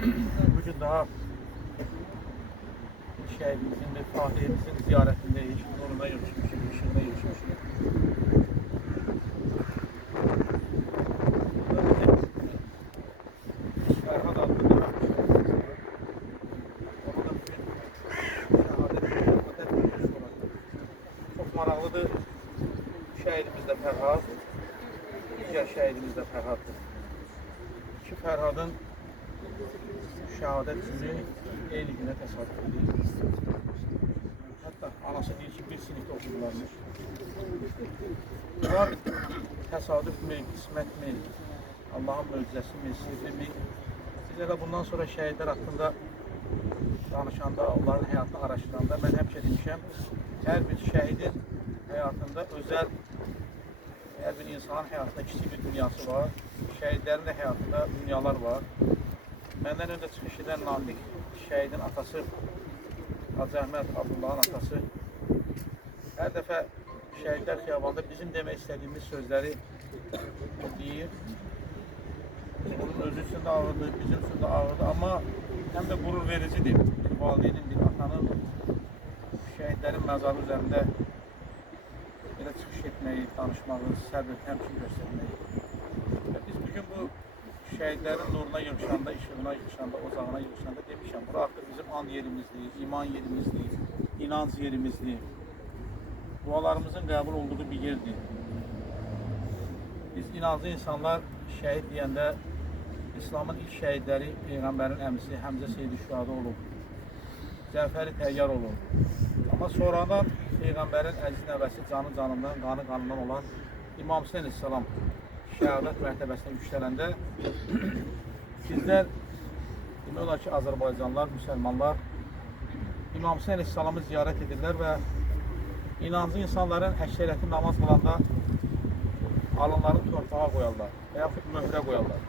Bugün daha şehidimizin ve Fatih'imizin ziyaretindeyiz. Nuruna yürüşmüşük, ışığına yürüşmüşük. Ferhat adlı bir şehidimiz var. Onu da bugün şehadet videosu olarak. Çok maraqlıdır. Şehidimiz de Ferhat. Diğer şehidimiz de Ferhat'dır. İki Ferhat'ın şehadet günü eyni günə təsadüf edir. Hətta anası deyir ki, bir sinifdə oxudularmış. Bunlar təsadüf mi, qismət mi, Allah'ın möcüzəsi mi, sirri mi? Biz elə bundan sonra şəhidlər haqqında danışanda, onların həyatını araşdıranda mən həmişə demişəm, hər bir şəhidin həyatında özəl, hər bir insanın həyatında kiçik bir dünyası var. Şəhidlərin də həyatında dünyalar var. Məndən öncə çıxış edən Natiq şəhidin atası, Hacı Əhməd Abdullahın atası hər dəfə şəhidlər xiyabanda bizim demək istədiyimiz sözləri deyir. Bunun özü üçün də ağırdır, bizim üçün də ağırdır, amma həm də qurur vericidir. Bir valideynin, bir atanın şəhidlərin məzarı üzərində belə çıxış etməyi, danışmağı, səbir, təmkin göstərməyi. Biz bugün bu şəhidlərin nuruna yığışanda, işığına yığışanda, ocağına yığışanda demişəm, bura artıq bizim an yerimizdir, iman yerimizdir, inanc yerimizdir. Dualarımızın qəbul olduğu bir yerdir. Biz inanclı insanlar şəhid deyəndə İslamın ilk şəhidləri Peyğəmbərin əmisi Həmzə Seyid-i Şühada olub. Cəfəri Təyyar olub. Amma sonradan Peyğəmbərin əziz nəvəsi canı canından, qanı qanından olan İmam Hüseyin Əleyhisselam şəhadət mərtəbəsinə yüksələndə bizlər demək olar ki, Azərbaycanlılar, müsəlmanlar İmam Hüseyin Əleyhisselamı ziyarət edirlər və inancı insanların əksəriyyəti namaz qılanda alınlarını torpağa qoyarlar və yaxud möhrə qoyarlar.